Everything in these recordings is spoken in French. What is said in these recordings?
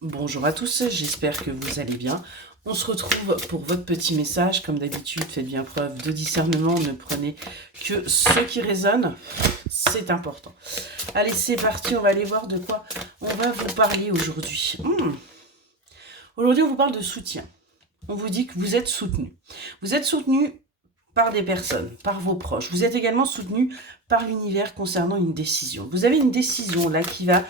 Bonjour à tous, j'espère que vous allez bien. On se retrouve pour votre petit message. Comme d'habitude, faites bien preuve de discernement. Ne prenez que ce qui résonne. C'est important. Allez, c'est parti. On va aller voir de quoi on va vous parler aujourd'hui. Aujourd'hui, on vous parle de soutien. On vous dit que vous êtes soutenu. Vous êtes soutenu par des personnes, par vos proches. Vous êtes également soutenu par l'univers concernant une décision. Vous avez une décision là qui va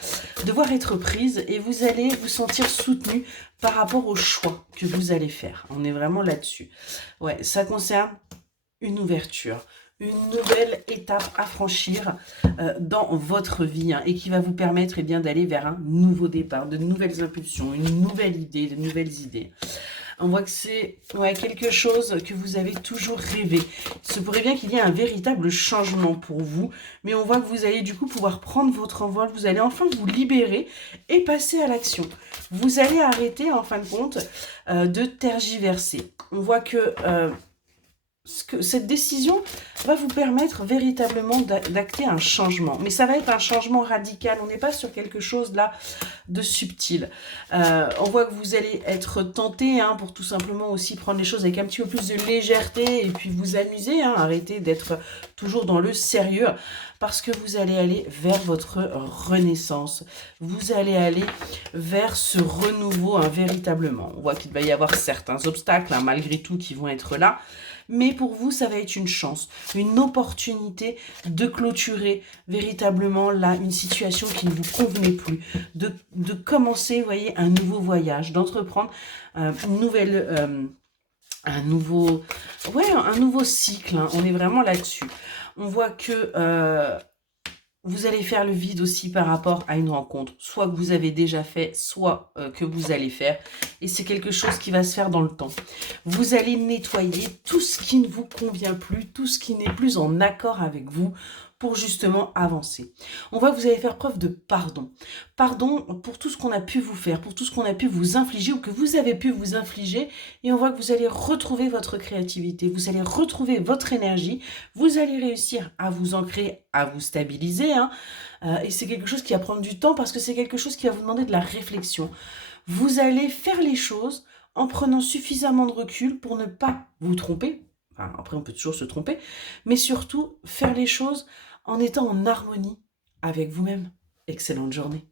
devoir être prise et vous allez vous sentir soutenu par rapport au choix que vous allez faire. On est vraiment là-dessus. Ouais, ça concerne une ouverture, une nouvelle étape à franchir dans votre vie et qui va vous permettre bien d'aller vers un nouveau départ, de nouvelles impulsions, une nouvelle idée, de nouvelles idées. On voit que c'est quelque chose que vous avez toujours rêvé. Il se pourrait bien qu'il y ait un véritable changement pour vous, mais on voit que vous allez du coup pouvoir prendre votre envol, vous allez enfin vous libérer et passer à l'action. Vous allez arrêter en fin de compte de tergiverser. On voit que cette décision va vous permettre véritablement d'acter un changement. Mais ça va être un changement radical. On n'est pas sur quelque chose là de subtil. On voit que vous allez être tenté pour tout simplement aussi prendre les choses avec un petit peu plus de légèreté et puis vous amuser. Arrêtez d'être toujours dans le sérieux parce que vous allez aller vers votre renaissance. Vous allez aller vers ce renouveau véritablement. On voit qu'il va y avoir certains obstacles malgré tout qui vont être là. Mais pour vous, ça va être une chance, une opportunité de clôturer véritablement là une situation qui ne vous convenait plus, de commencer, vous voyez, un nouveau voyage, d'entreprendre une nouvelle, un nouveau cycle. On est vraiment là-dessus. On voit que vous allez faire le vide aussi par rapport à une rencontre, soit que vous avez déjà fait, soit que vous allez faire. Et c'est quelque chose qui va se faire dans le temps. Vous allez nettoyer tout ce qui ne vous convient plus, tout ce qui n'est plus en accord avec vous pour justement avancer. On voit que vous allez faire preuve de pardon. Pardon pour tout ce qu'on a pu vous faire, pour tout ce qu'on a pu vous infliger ou que vous avez pu vous infliger. Et on voit que vous allez retrouver votre créativité, vous allez retrouver votre énergie, vous allez réussir à vous ancrer, à vous stabiliser. Et c'est quelque chose qui va prendre du temps parce que c'est quelque chose qui va vous demander de la réflexion. Vous allez faire les choses en prenant suffisamment de recul pour ne pas vous tromper. Enfin, après, on peut toujours se tromper, mais surtout faire les choses en étant en harmonie avec vous-même. Excellente journée.